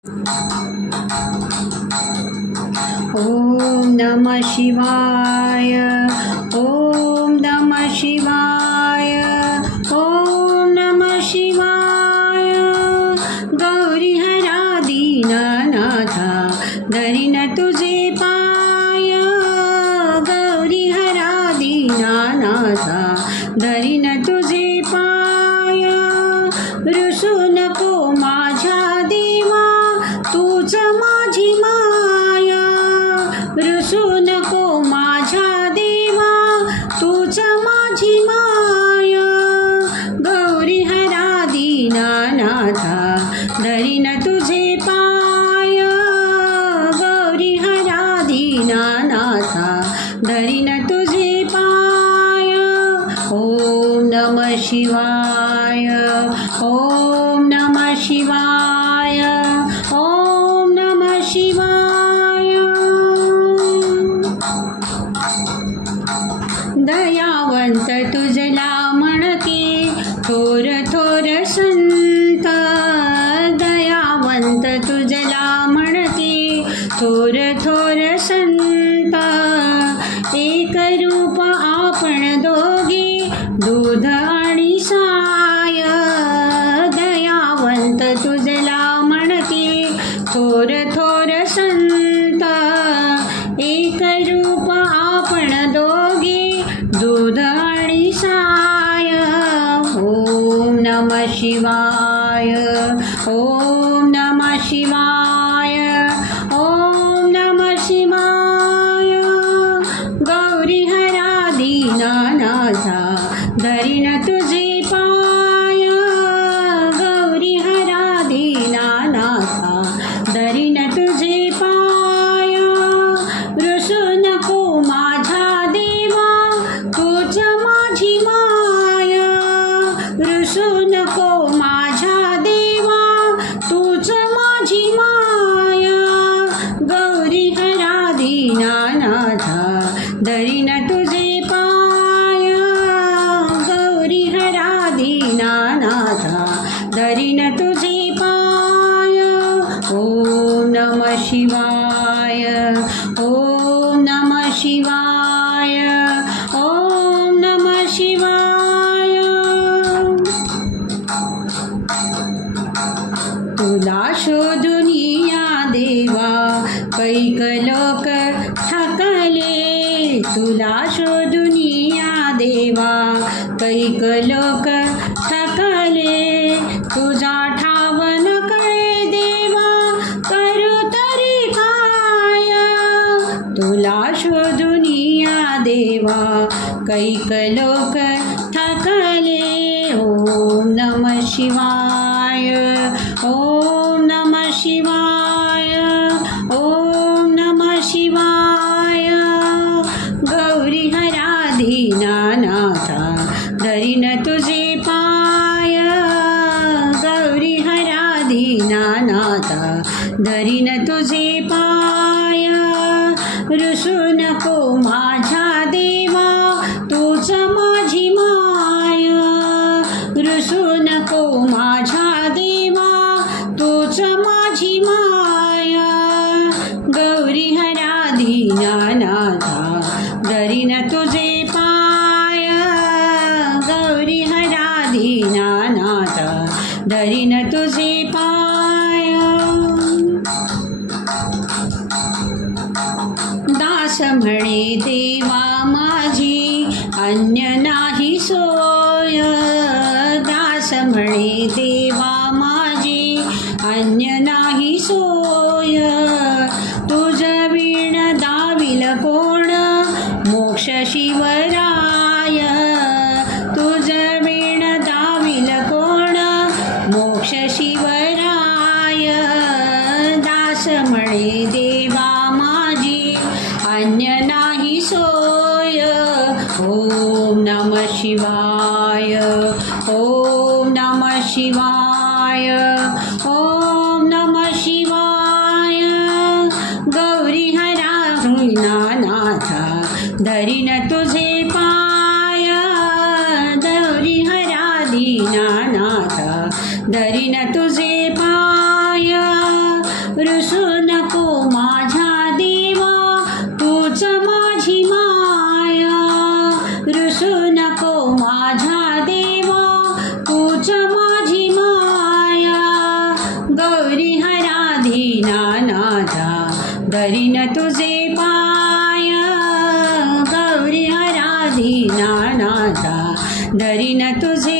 ॐ नमः शिवाय ॐ नमः शिवाय ॐ नमः शिवाय। गौरी हरा दीननाथा धरीन तुझे पाय। गौरी हरा दीननाथा धरीन दीनानाथा धरीन तुझे पाय गौरी हरा दीनानाथा धरीन तुझे पाय ओम नमः शिवाय ओम थोर थोर संत एक रूप आपण दोघे दूध आणि साय. दयावंत तुझला म्हणते थोर थोर संत एक रूप आपण दोघे दूध आणि साय. ओम नम शिवाय ओम नम शिवाय. कैक लोक तुला शोधुनिया देवा. कैक लोक थकले तुझा ठावन न कळे देवा? करू तरी काय? तुला शोधुनिया देवा. कैक लोक थकले ओम नम शिवा धरीन तुझे पाया रुसू नको माझ्या देवा तूच माझी माया. रुसू नको माझ्या देवा तूच माझी माया. गौरी हरा दीनानाथा धरीन तुझे पाया. गौरी हरा दीनानाथा धरीन तुझे दास म्हणे देवा माझी अन्य नाही सोय. दास म्हणे देवा माझी अन्य नाही सोय. शिवाय. ओम नम शिवाय. ओम नम शिवाय. गौरी हरा नाथा न तुझे पाय. गौरी हरा दीनानाथ न तुझे हराधीना नाथा धरीन तुझे पाय गौरी हराधीना नाथा धरीन तुझे पाय धरी